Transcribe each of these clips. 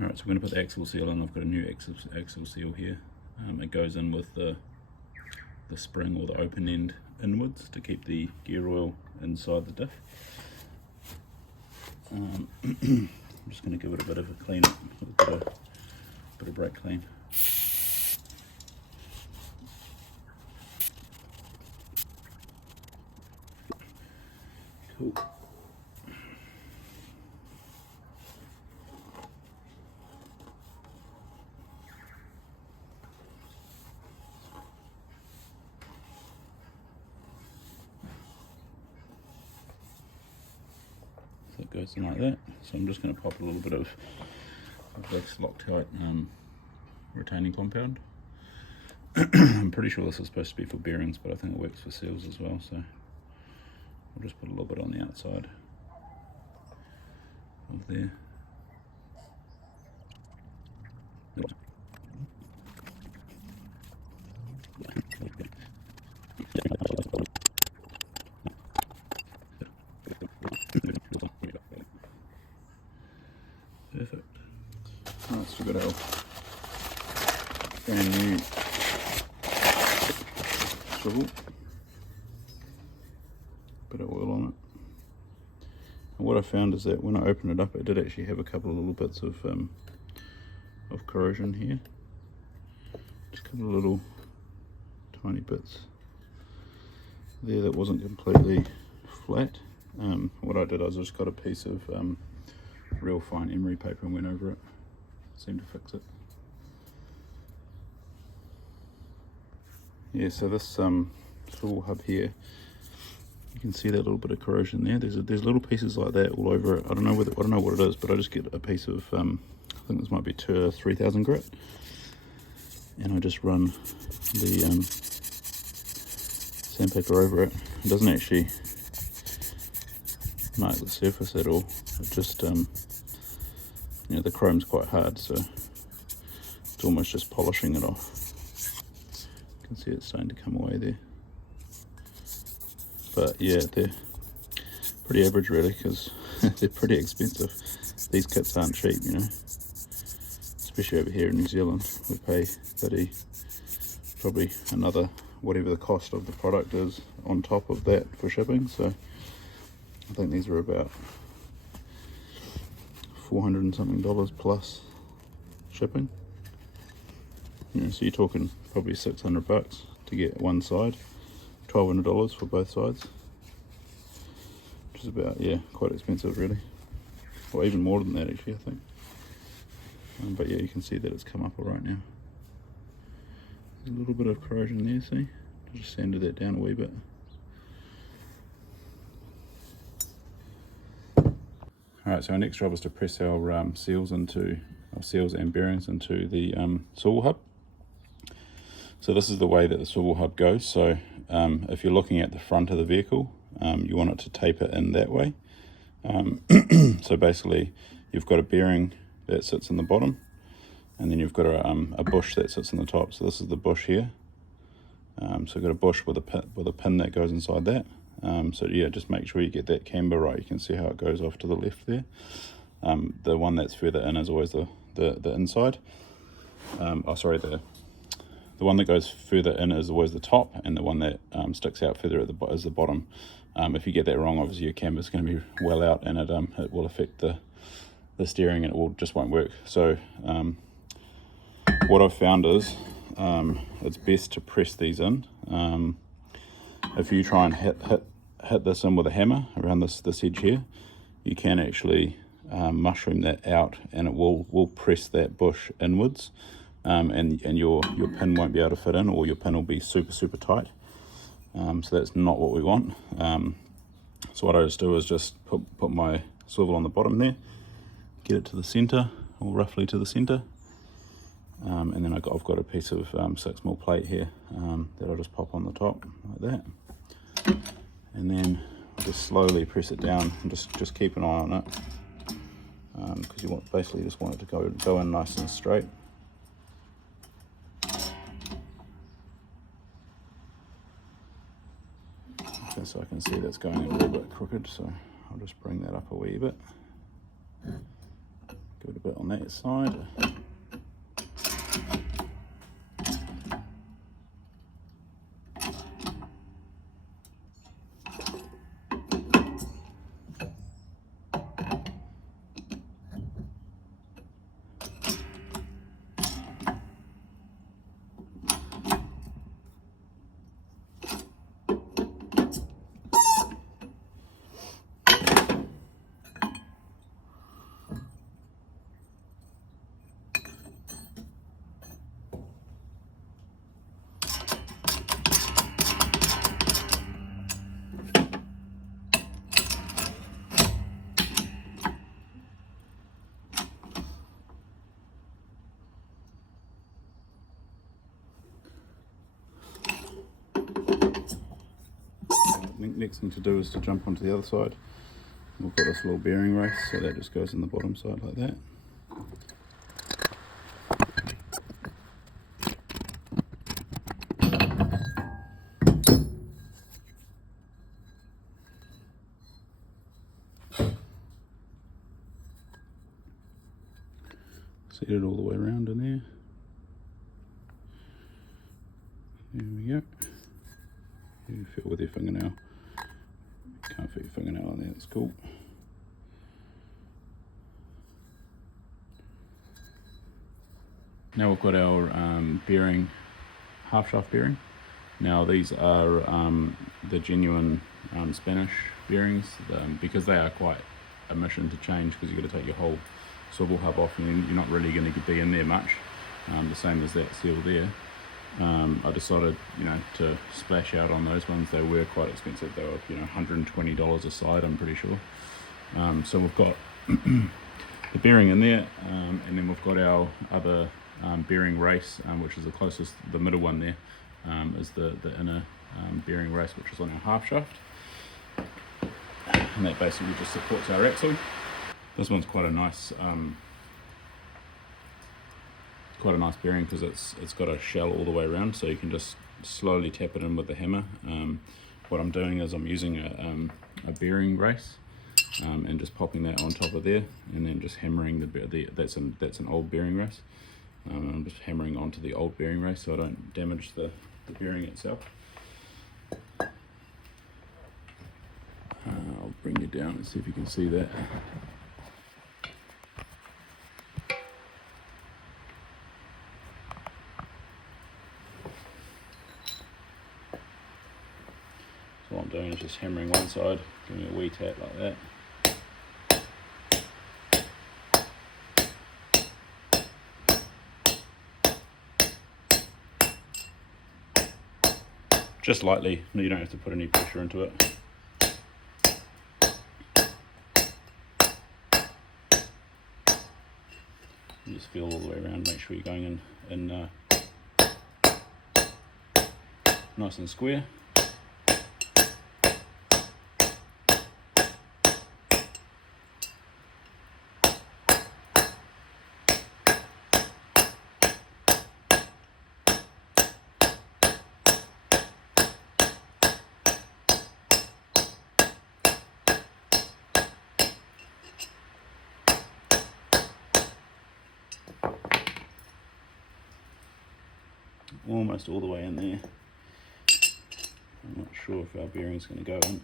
Alright, so we're going to put the axle seal in. I've got a new axle seal here. It goes in with the spring or the open end inwards to keep the gear oil inside the diff. I'm just going to give it a bit of a clean up, a bit of brake clean. Cool. So it goes in like that. So I'm just going to pop a little bit of this Loctite retaining compound. I'm pretty sure this is supposed to be for bearings, but I think it works for seals as well, so I'll just put a little bit on the outside of there. Perfect. Alright, so we've got our brand new swivel. Bit of oil on it. And what I found is that when I opened it up, it did actually have a couple of little bits of corrosion here. Just a couple of little tiny bits there that wasn't completely flat. What I did, I just got a piece of real fine emery paper and went over it. Seemed to fix it. Yeah, so this swivel hub here, you can see that little bit of corrosion there. There's little pieces like that all over it. I don't know what it is, but I just get a piece of I think this might be 3000 grit, and I just run the sandpaper over it. It doesn't actually mark the surface at all. It just you know, the chrome's quite hard, so it's almost just polishing it off. You can see it's starting to come away there. But yeah, they're pretty average really, because they're pretty expensive. These kits aren't cheap, you know, especially over here in New Zealand. We pay probably another whatever the cost of the product is on top of that for shipping. So I think these are about $400 and something plus shipping. You know, so you're talking probably $600 to get one side, $1,200 for both sides, which is about, yeah, quite expensive really, or even more than that actually, I think. But yeah, you can see that it's come up all right now. There's a little bit of corrosion there, see? I just sanded that down a wee bit. Alright, so our next job is to press our seals and bearings into the swivel hub. So this is the way that the swivel hub goes. So if you're looking at the front of the vehicle, you want it to taper in that way. So basically you've got a bearing that sits in the bottom, and then you've got a bush that sits in the top. So this is the bush here. So you've got a bush with a pin that goes inside that. So yeah, just make sure you get that camber right. You can see how it goes off to the left there. The one that's further in is always the inside. The one that goes further in is always the top, and the one that sticks out further is the bottom. If you get that wrong, obviously your camber is going to be well out, and it will affect the steering, and it just won't work. So what I've found is it's best to press these in. If you try and hit this in with a hammer around this edge here, you can actually mushroom that out, and it will press that bush inwards, and your pin won't be able to fit in, or your pin will be super tight. So that's not what we want. So what I just do is just put my swivel on the bottom there, get it to the center, or roughly to the center, and then I've got a piece of 6mm plate here that I'll just pop on the top like that, and then just slowly press it down and just keep an eye on it, because you basically just want it to go in nice and straight. Okay, so I can see that's going a little bit crooked, so I'll just bring that up a wee bit. Give it a bit on that side. Next thing to do is to jump onto the other side. We've got this little bearing race, so that just goes in the bottom side like that. Set it all the way around in there. There we go. You feel with your fingernail. Can't fit your fingernail on there, that's cool. Now we've got our bearing, half shaft bearing. Now these are the genuine Spanish bearings, because they are quite a mission to change, because you've got to take your whole swivel hub off and you're not really going to be in there much, the same as that seal there. I decided, to splash out on those ones. They were quite expensive. They were, $120 a side, I'm pretty sure. So we've got the bearing in there, and then we've got our other bearing race, which is the closest, the middle one there, is the inner bearing race, which is on our half shaft. And that basically just supports our axle. This one's quite a nice bearing, because it's got a shell all the way around, so you can just slowly tap it in with the hammer. What I'm doing is I'm using a bearing race, and just popping that on top of there, and then just hammering that's an old bearing race. I'm just hammering onto the old bearing race so I don't damage the bearing itself. I'll bring you down and see if you can see that. So what I'm doing is just hammering one side, giving a wee tap like that. Just lightly, you don't have to put any pressure into it. You just feel all the way around, make sure you're going in nice and square. Almost all the way in there. I'm not sure if our bearing's going to go in.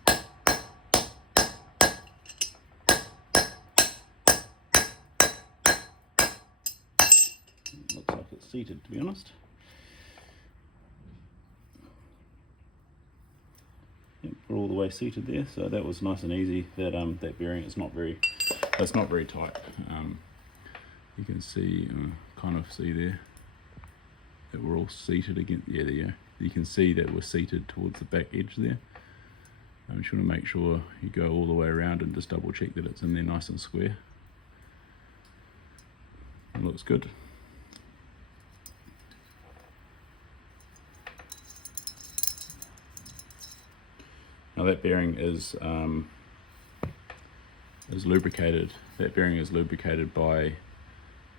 Looks like it's seated, to be honest. Yep, we're all the way seated there, so that was nice and easy. That bearing is not very tight. You can see, kind of see there, that we're all seated again. Yeah, there you go. You can see that we're seated towards the back edge there. I'm just want to make sure you go all the way around and just double check that it's in there nice and square. It looks good. Now that bearing is lubricated. That bearing is lubricated by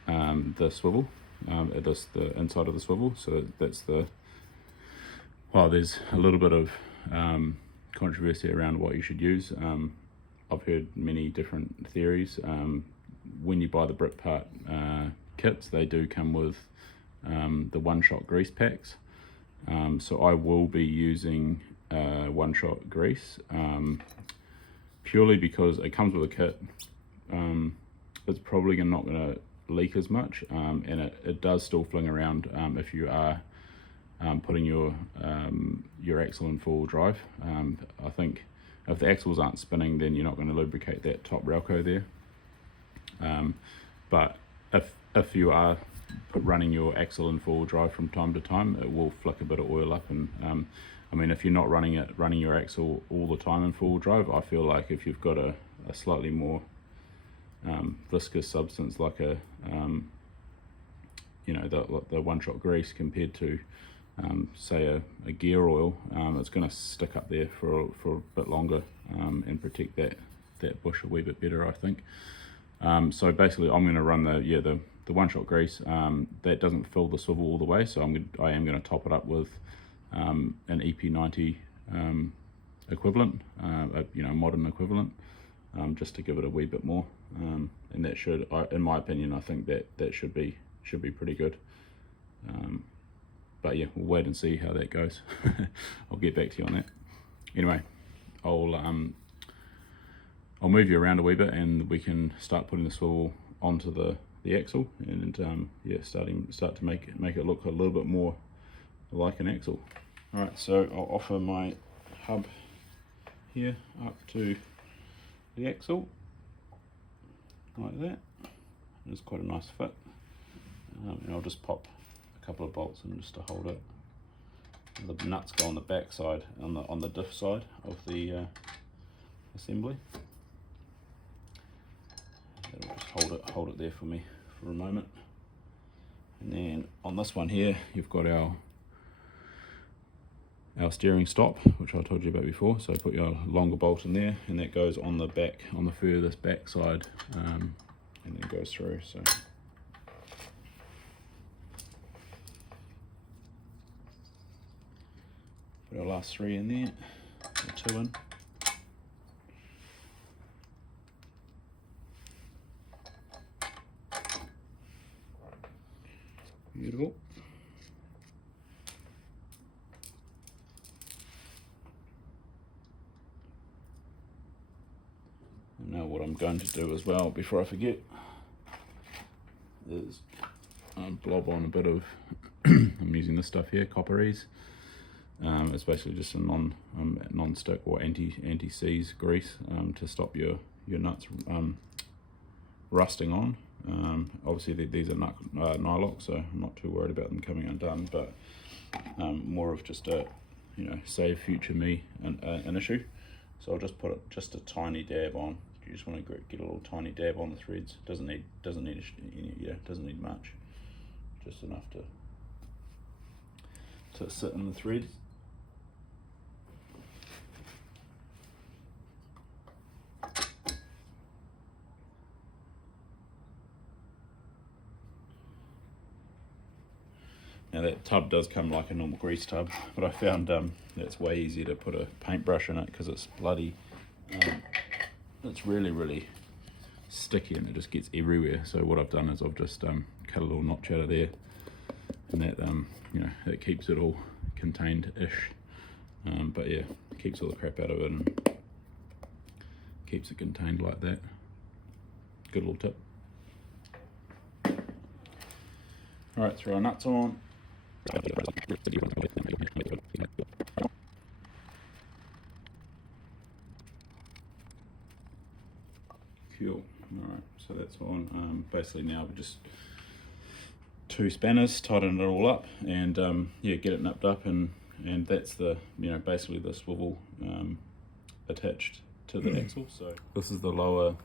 the swivel. It is the inside of the swivel, so that's there's a little bit of controversy around what you should use. I've heard many different theories. when you buy the brick part kits, they do come with the one-shot grease packs. So I will be using one-shot grease purely because it comes with a kit. It's probably not going to leak as much, and it does still fling around if you are putting your axle in full drive. I think if the axles aren't spinning, then you're not going to lubricate that top Ralco there. But if you are running your axle in full drive from time to time, it will flick a bit of oil up. And I mean, if you're not running your axle all the time in full drive, I feel like if you've got a slightly more viscous substance like the one-shot grease compared to say a gear oil, it's going to stick up there for a bit longer and protect that bush a wee bit better, I think. So basically I'm going to run the one-shot grease. That doesn't fill the swivel all the way, so I am going to top it up with an EP90 equivalent, a modern equivalent, just to give it a wee bit more, and that should, in my opinion, I think that should be pretty good. But yeah, we'll wait and see how that goes. I'll get back to you on that. Anyway, I'll move you around a wee bit, and we can start putting the swivel onto the axle, and start to make it look a little bit more like an axle. All right, so I'll offer my hub here up to the axle like that. It's quite a nice fit, and I'll just pop a couple of bolts in just to hold it. The nuts go on the back side, on the diff side of the assembly. That'll just hold it there for me for a moment. And then on this one here, you've got our steering stop, which I told you about before. So put your longer bolt in there, and that goes on the back, on the furthest back side, and then goes through. So put our last 3 in there, or 2 in. Beautiful. And now what I'm going to do as well, before I forget, is blob on a bit of, I'm using this stuff here, copperies. It's basically just a non-stick or anti-seize grease to stop your nuts rusting on. Obviously these are nylock, so I'm not too worried about them coming undone, but more of just a, save future me an issue. So I'll just put just a tiny dab on. You just want to get a little tiny dab on the threads. Doesn't need much, just enough to sit in the threads. Now that tub does come like a normal grease tub, but I found it's way easier to put a paintbrush in it because it's bloody, it's really sticky and it just gets everywhere. So what I've done is I've just cut a little notch out of there, and that that keeps it all contained-ish. But yeah, keeps all the crap out of it and keeps it contained like that. Good little tip. All right, throw our nuts on. Cool. Alright, so that's on. Basically now we're just 2 spanners, tighten it all up, and get it nipped up, and that's the basically the swivel attached to the axle. So this is the lower,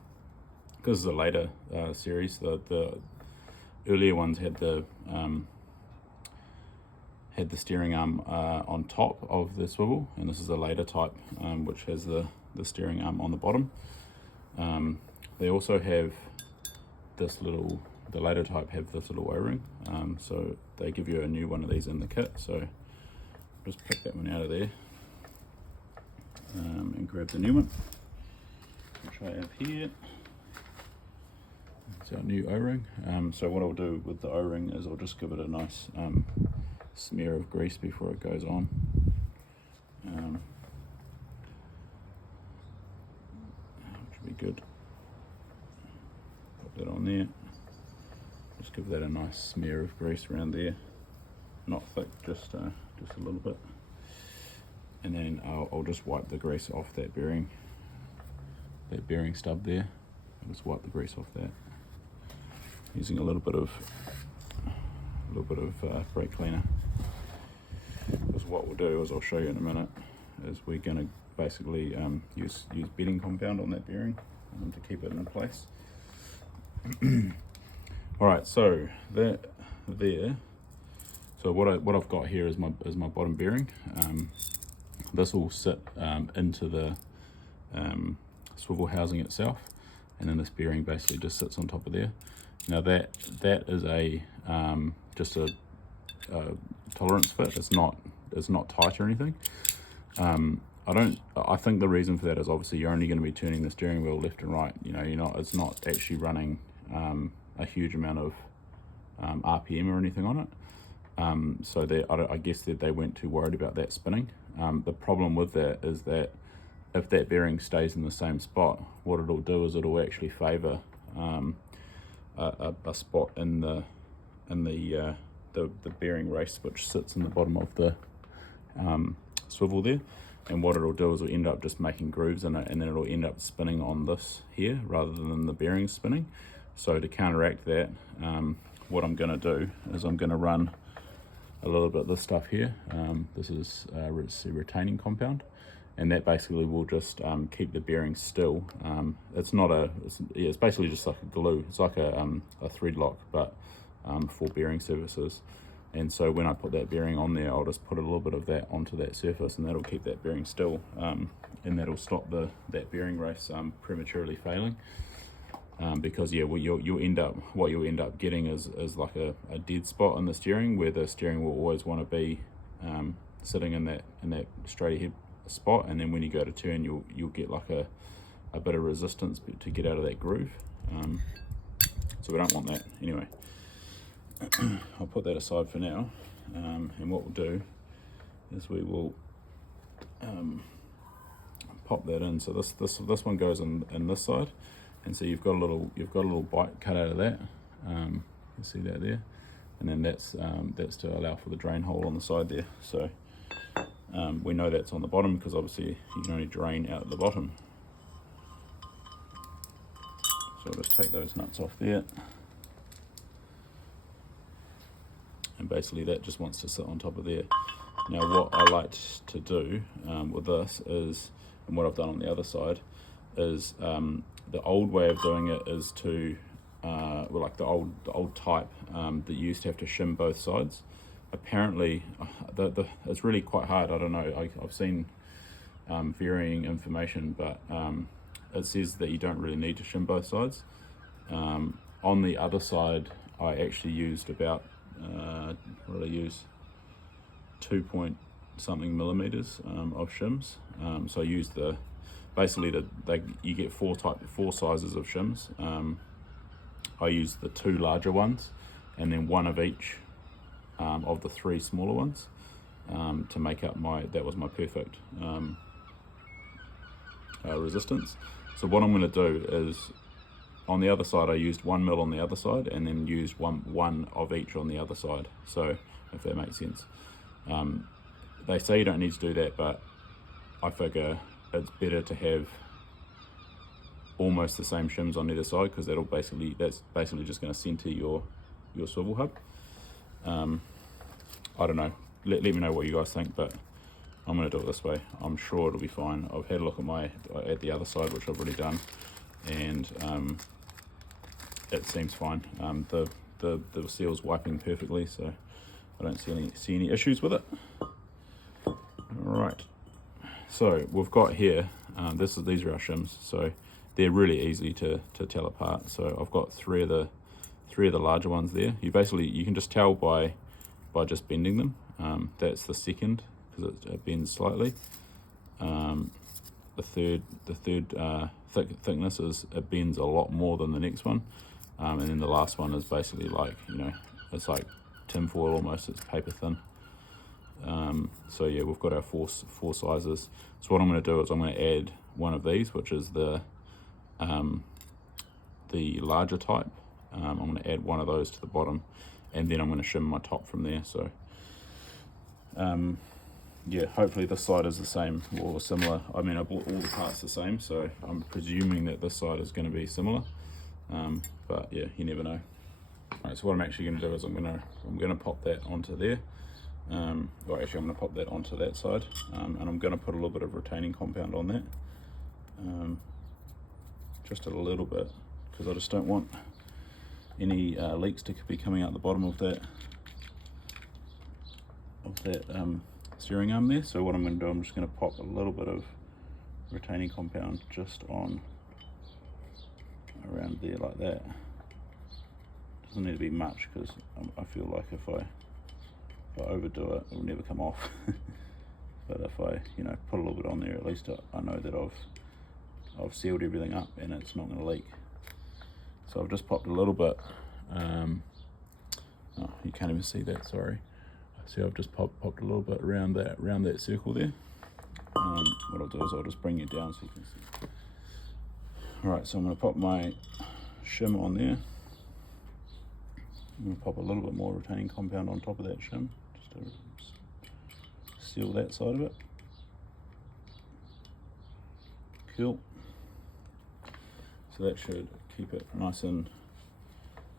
this is a later series. The earlier ones had the steering arm on top of the swivel, and this is a later type which has the steering arm on the bottom. They also have this little, the later type have this little O-ring, so they give you a new one of these in the kit. So just pick that one out of there and grab the new one, which I have here. It's our new O-ring. So what I'll do with the O-ring is I'll just give it a nice smear of grease before it goes on. Should be good. Put that on there. Just give that a nice smear of grease around there. Not thick, just a little bit. And then I'll just wipe the grease off that bearing stub there. I'll just wipe the grease off that using a little bit of brake cleaner. Because what we'll do is, I'll show you in a minute, is we're going to basically use bedding compound on that bearing to keep it in place. All right, so that there. So what I've got here is my bottom bearing. This will sit into the swivel housing itself, and then this bearing basically just sits on top of there. Now that is a just a tolerance fit. It's not tight or anything. I think the reason for that is obviously you're only going to be turning the steering wheel left and right. You know, it's not actually running a huge amount of RPM or anything on it. So I guess that they weren't too worried about that spinning. The problem with that is that if that bearing stays in the same spot, what it'll do is it'll actually favour a spot in the bearing race, which sits in the bottom of the swivel there. And what it'll do is it'll end up just making grooves in it, and then it'll end up spinning on this here rather than the bearing spinning. So to counteract that, what I'm going to do is I'm going to run a little bit of this stuff here. This is retaining compound, and that basically will just keep the bearing still. It's basically just like a glue. It's like a thread lock, but for bearing surfaces. And so when I put that bearing on there, I'll just put a little bit of that onto that surface, and that'll keep that bearing still, and that'll stop that bearing race prematurely failing. Because yeah, what you'll end up getting is like a dead spot in the steering, where the steering will always want to be sitting in that straight ahead spot, and then when you go to turn, you'll get like a bit of resistance to get out of that groove. So we don't want that anyway. I'll put that aside for now, and what we'll do is we will pop that in. So this one goes in this side, and so you've got a little bite cut out of that. You see that there, and then that's to allow for the drain hole on the side there. So we know that's on the bottom because obviously you can only drain out the bottom. So I'll just take those nuts off there. And basically that just wants to sit on top of there. Now what I like to do with this is, and what I've done on the other side, is the old way of doing it is to, like the old type that you used to have to shim both sides. Apparently, it's really quite hard. I don't know. I've seen varying information, but it says that you don't really need to shim both sides. On the other side, I actually used about what did I use? 2-point-something millimeters of shims. So I used you get four sizes of shims. I used the 2 larger ones, and then 1 of each of the 3 smaller ones to make up that was my perfect resistance. So what I'm going to do is, on the other side I used 1 mil on the other side, and then used one of each on the other side. So if that makes sense. They say you don't need to do that, but I figure it's better to have almost the same shims on either side, because that's basically just going to center your swivel hub. I don't know, let me know what you guys think, but I'm going to do it this way. I'm sure it'll be fine. I've had a look at the other side, which I've already done, and it seems fine. The seal's wiping perfectly, so I don't see any issues with it. Alright, so we've got here, these are our shims, so they're really easy to tell apart. So I've got three of the larger ones there. You can just tell by just bending them. That's the second, because it bends slightly. The third thickness it bends a lot more than the next one. And then the last one is basically like, you know, it's like tinfoil almost, it's paper thin. So yeah, we've got our four sizes. So what I'm going to do is I'm going to add one of these, which is the larger type. I'm going to add one of those to the bottom, and then I'm going to shim my top from there. So yeah, hopefully this side is the same or similar. I mean, I bought all the parts the same, so I'm presuming that this side is going to be similar. But yeah, you never know. Alright, so what I'm actually going to do is I'm going to pop that onto there. Or actually I'm going to pop that onto that side, and I'm going to put a little bit of retaining compound on that, just a little bit, because I just don't want any leaks to be coming out the bottom of that steering arm there. So what I'm going to do, I'm just going to pop a little bit of retaining compound just on around there like that. Doesn't need to be much, because I feel like if I overdo it, it will never come off. But if I, you know, put a little bit on there, at least I know that I've sealed everything up and it's not going to leak. So I've just popped a little bit. Oh, you can't even see that. Sorry. See, I've just popped a little bit around that circle there. What I'll do is I'll just bring it down so you can see. All right, so I'm going to pop my shim on there. I'm going to pop a little bit more retaining compound on top of that shim, just to seal that side of it. Cool. So that should keep it nice and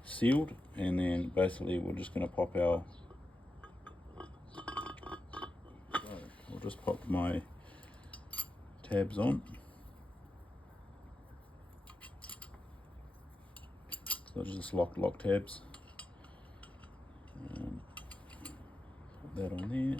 sealed, and then basically we're just going to pop our, I'll just pop my tabs on. So those are just lock tabs. Put that on there.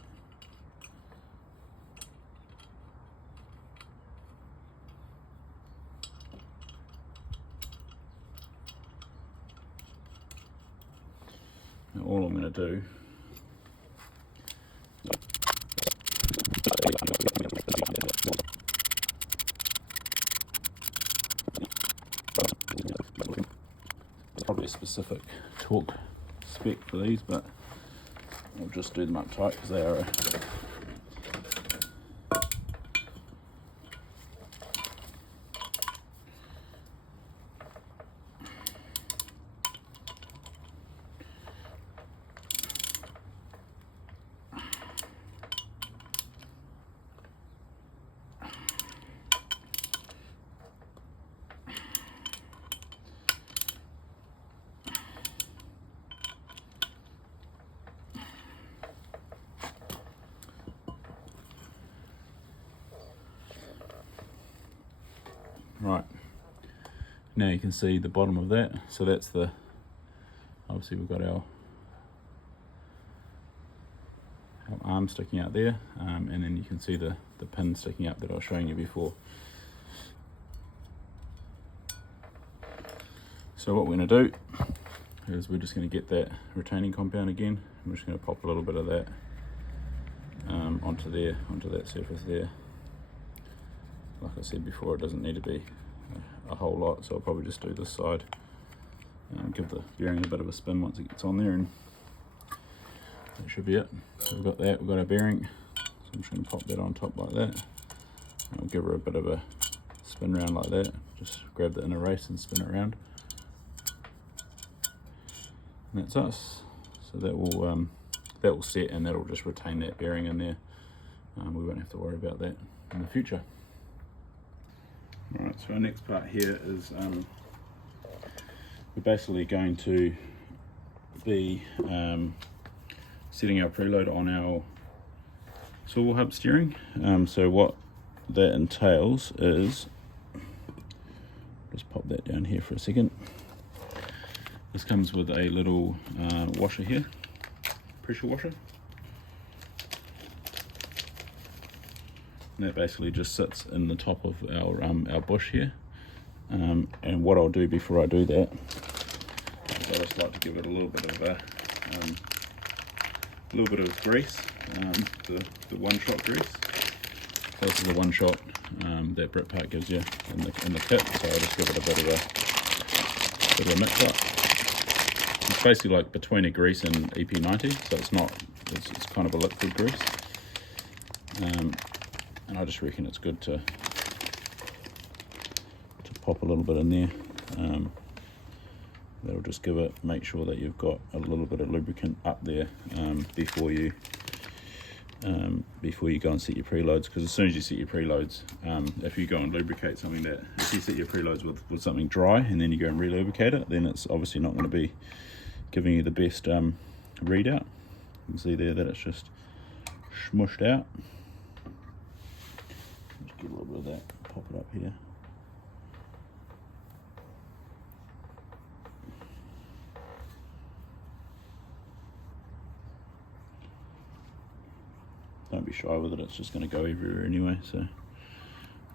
Now all I'm going to do probably a specific torque spec for these, but I'll just do them up tight because they are right. Now you can see the bottom of that. So that's the, obviously we've got our arm sticking out there, and then you can see the pin sticking up that I was showing you before. So what we're going to do is we're just going to get that retaining compound again. I'm just going to pop a little bit of that onto that surface there. Like I said before, it doesn't need to be a whole lot, so I'll probably just do this side and give the bearing a bit of a spin once it gets on there, and that should be it. So we've got that, we've got our bearing, so I'm just going to pop that on top like that, and I'll give her a bit of a spin around like that. Just grab the inner race and spin it around, and that's us. So that will set, and that'll just retain that bearing in there. We won't have to worry about that in the future. Alright, so our next part here is we're basically going to be setting our preload on our swivel hub steering. So what that entails is, just pop that down here for a second. This comes with a little washer here, pressure washer. And that basically just sits in the top of our bush here. And what I'll do before I do that is I just like to give it a little bit of grease, the one-shot grease. So this is the one-shot that Brit Park gives you in the kit. So I'll just give it a bit of bit of a mix up. It's basically like between a grease and EP90, so it's not, it's kind of a liquid grease. And I just reckon it's good to pop a little bit in there. That'll just make sure that you've got a little bit of lubricant up there before you go and set your preloads, because as soon as you set your preloads, if you go and lubricate something if you set your preloads with something dry and then you go and re-lubricate it, then it's obviously not going to be giving you the best readout. You can see there that it's just smushed out. Just get a little bit of that, pop it up here. Don't be shy with it, it's just going to go everywhere anyway, so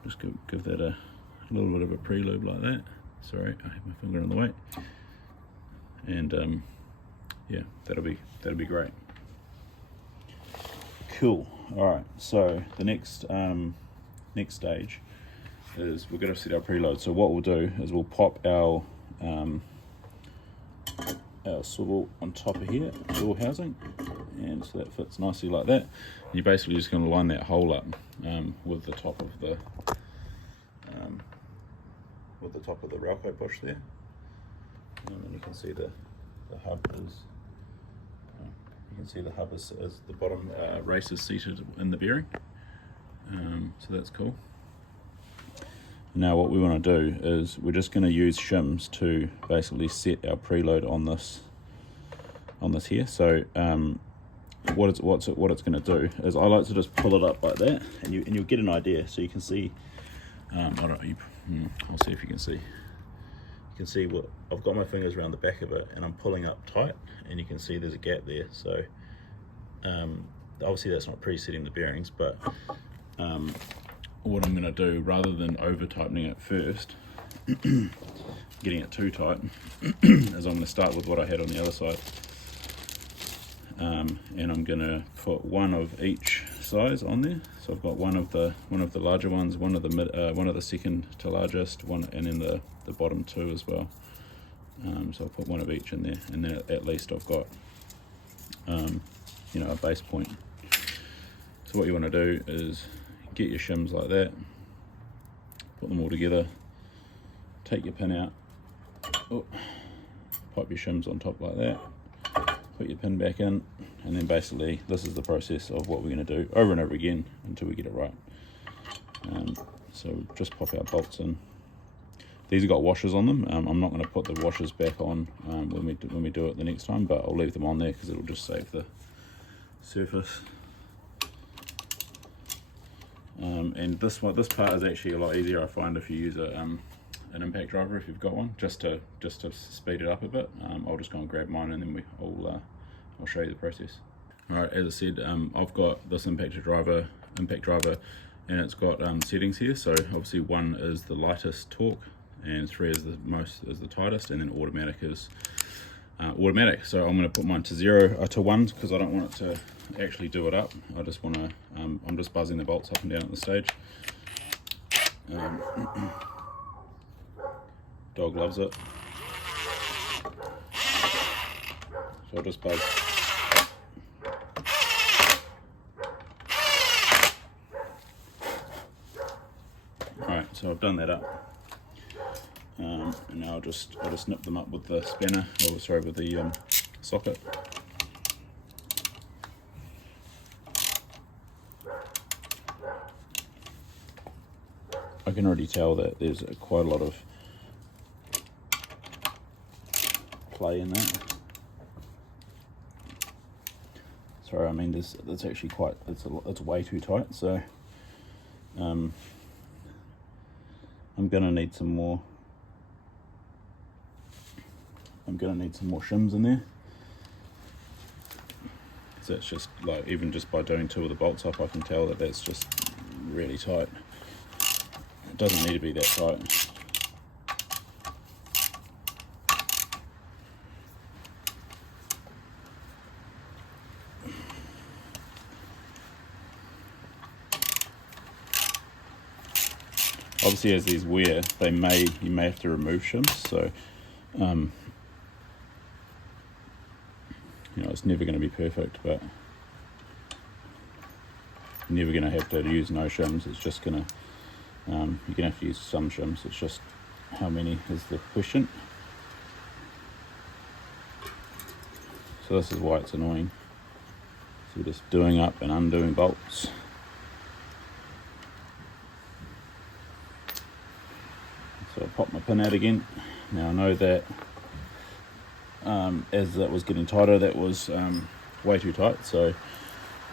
just give that a little bit of a pre-lube like that. Sorry, I have my finger in the way. And yeah, that'll be great. Cool. Alright, so the next stage is we're going to set our preload. So what we'll do is we'll pop our swivel on top of here, door housing, and so that fits nicely like that. And you're basically just going to line that hole up with the top of the rail coat bush there, and you can see the hub is the bottom race is seated in the bearing, so that's cool. Now what we want to do is we're just going to use shims to basically set our preload on this here. So what it's going to do is I like to just pull it up like that, and you'll get an idea. So you can see, I'll see if you can see. You can see what I've got my fingers around the back of it, and I'm pulling up tight, and you can see there's a gap there. So obviously that's not pre-setting the bearings, but what I'm going to do, rather than over tightening it first, getting it too tight, is I'm going to start with what I had on the other side, and I'm going to put one of each size on there. So I've got one of the larger ones, one of the second to largest one, and then the bottom two as well. So I'll put one of each in there, and then at least I've got a base point. So what you want to do is get your shims like that, put them all together, take your pin out, pop your shims on top like that, put your pin back in, and then basically this is the process of what we're going to do over and over again until we get it right. So just pop our bolts in. These have got washers on them. I'm not going to put the washers back on when we do it the next time, but I'll leave them on there because it'll just save the surface. And this part is actually a lot easier, I find, if you use an impact driver, if you've got one, just to speed it up a bit. I'll just go and grab mine, and then I'll show you the process. Alright, as I said, I've got this impact driver, and it's got settings here. So obviously 1 is the lightest torque, and 3 is the tightest, and then automatic is automatic. So I'm going to put mine to 0 to 1 because I don't want it to actually do it up. I just want to I'm just buzzing the bolts up and down at the stage. Dog loves it, so I'll just buzz. Alright, so I've done that up, and now I'll just nip them up with the spanner, with the socket. I can already tell that there's quite a lot of play in that. Sorry, I mean it's actually quite, it's way too tight, so I'm gonna need some more shims in there. So it's just like, even just by doing 2 of the bolts up, I can tell that that's just really tight. It doesn't need to be that tight. Obviously, as these wear, you may have to remove shims. So You know, it's never going to be perfect, but you're never going to have to use no shims. It's just going to, you're going to have to use some shims. It's just how many is the question. So this is why it's annoying. So we're just doing up and undoing bolts. So I pop my pin out again. Now I know that as that was getting tighter, that was way too tight, so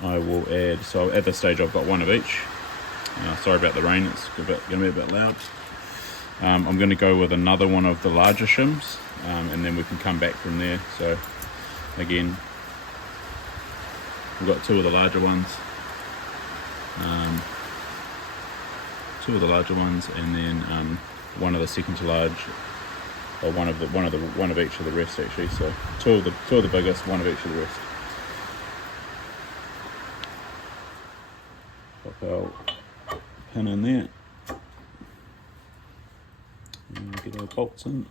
I will add, so at this stage I've got one of each. Sorry about the rain, it's going to be a bit loud. I'm going to go with another one of the larger shims, and then we can come back from there. So again, we've got two of the larger ones, and then one of the second to large, or one of each of the rest actually. So two of the biggest, one of each of the rest. Pop our pin in there, and get our bolts in.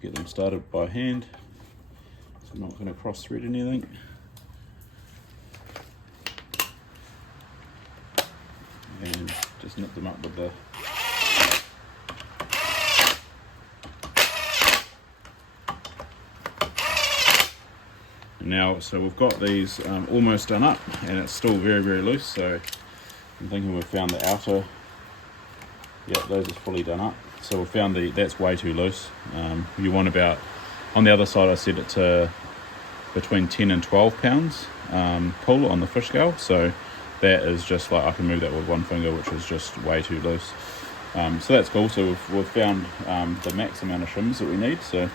Get them started by hand, so I'm not going to cross thread anything. And just nip them up with the now. So we've got these almost done up, and it's still very, very loose. So I'm thinking we've found the outer. Yep, those are fully done up. So we've found that's way too loose. You want about, on the other side I set it to between 10 and 12 pounds pull on the fish scale. So that is just like, I can move that with one finger, which is just way too loose. So that's cool. So we've found the max amount of shims that we need. So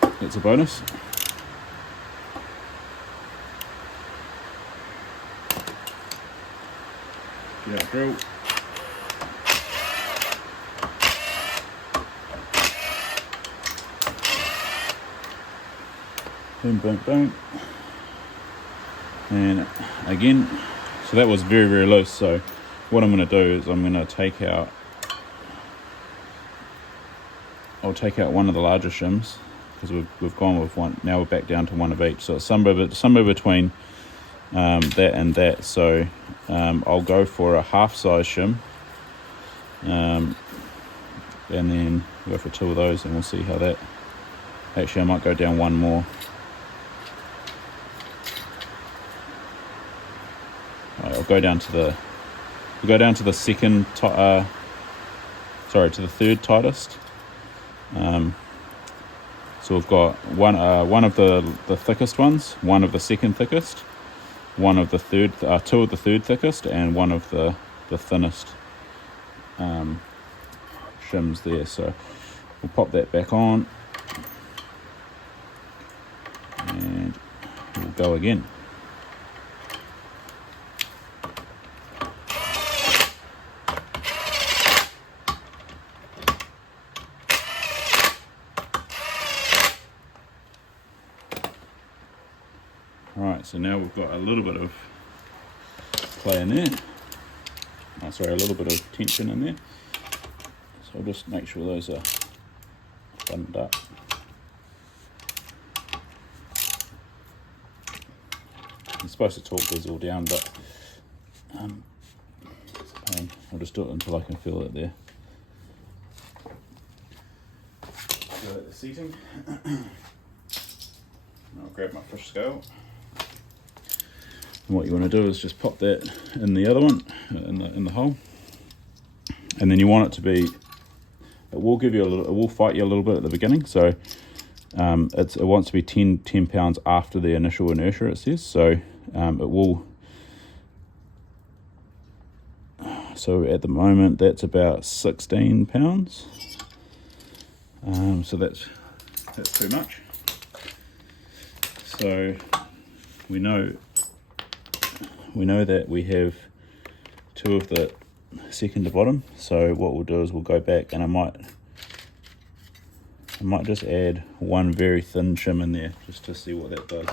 that's a bonus. Get our drill. Boom, boom, boom. And again, so that was very, very loose. So what I'm going to do is I'm going to take out, I'll take out one of the larger shims, because we've gone with one. Now we're back down to one of each. So it's somewhere between that and that. So I'll go for a half size shim, and then go for two of those, and we'll see how that. Actually, I might go down one more. I'll go down to the second, to the third tightest. So we've got one of the thickest ones, one of the second thickest, one of the third, two of the third thickest, and one of the thinnest shims there. So we'll pop that back on, and we'll go again. Alright, so now we've got a little bit of play in there. A little bit of tension in there. So I'll just make sure those are buttoned up. I'm supposed to talk these all down, but it's a pain. I'll just do it until I can feel it there. So at the seating, I'll grab my fish scale. And what you want to do is just pop that in the other one, in the hole, and then you want it to be. It will give you a little. It will fight you a little bit at the beginning. So it wants to be 10 pounds after the initial inertia. It says so. It will. So at the moment that's about 16 pounds. So that's too much. So we know that we have two of the second to bottom. So what we'll do is we'll go back, and I might just add one very thin shim in there just to see what that does.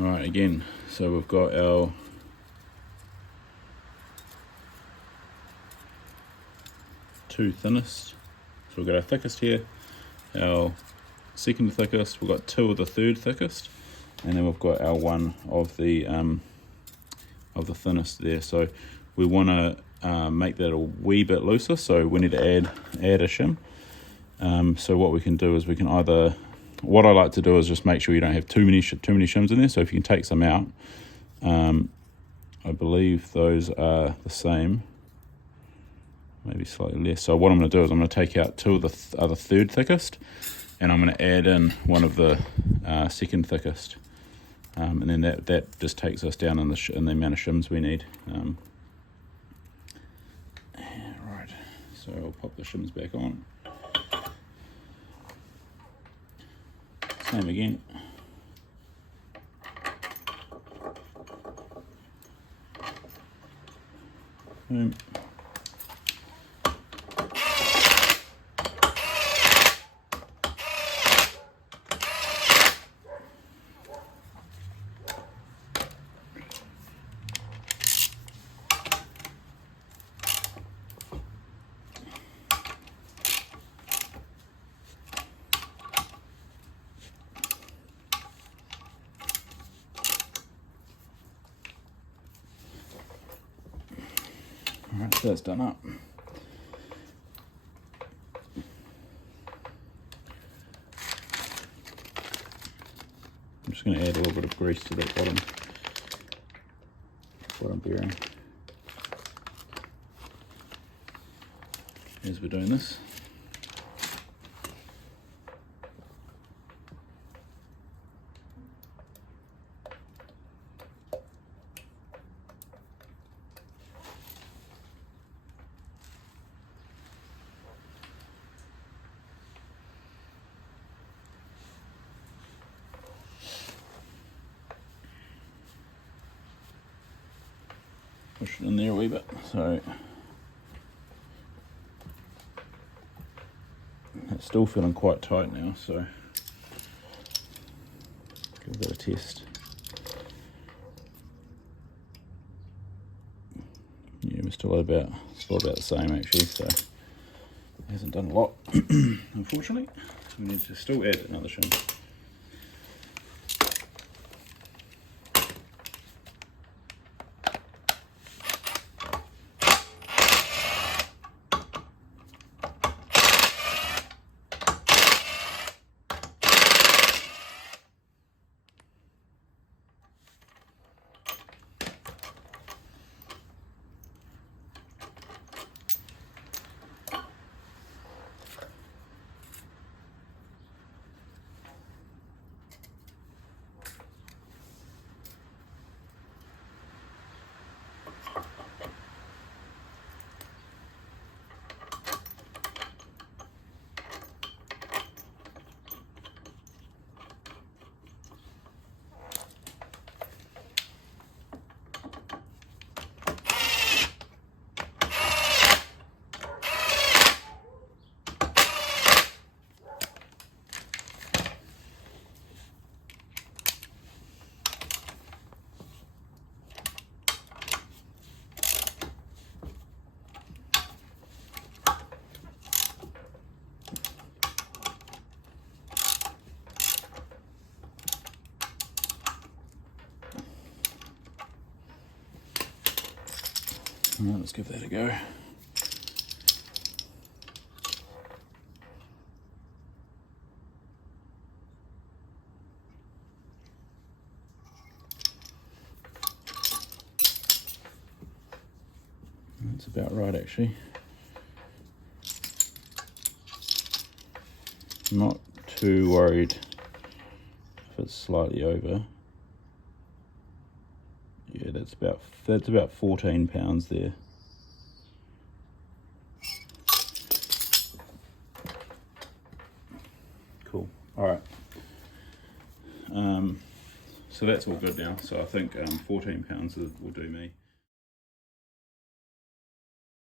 Alright, again, so we've got our two thinnest. So we've got our thickest here, our second thickest, we've got two of the third thickest, and then we've got our one of the thinnest there. So we want to make that a wee bit looser, so we need to add a shim. So what we can do is we can either, what I like to do is just make sure you don't have too many shims in there. So if you can take some out, I believe those are the same, maybe slightly less. So what I'm going to do is I'm going to take out two of the other third thickest, and I'm going to add in one of the second thickest, and then that just takes us down in the amount of shims we need. Right, so I'll pop the shims back on. Same again. Boom. Alright, so that's done up. I'm just going to add a little bit of grease to that bottom bearing as we're doing this. Push it in there a wee bit, so it's still feeling quite tight now, so give that a test. Yeah, we're still about the same actually, so it hasn't done a lot, unfortunately. So we need to still add another shim. Right, let's give that a go. That's about right actually. I'm not too worried if it's slightly over. Yeah, that's about 14 pounds there. Cool. All right. So that's all good now. So I think 14 pounds will do me.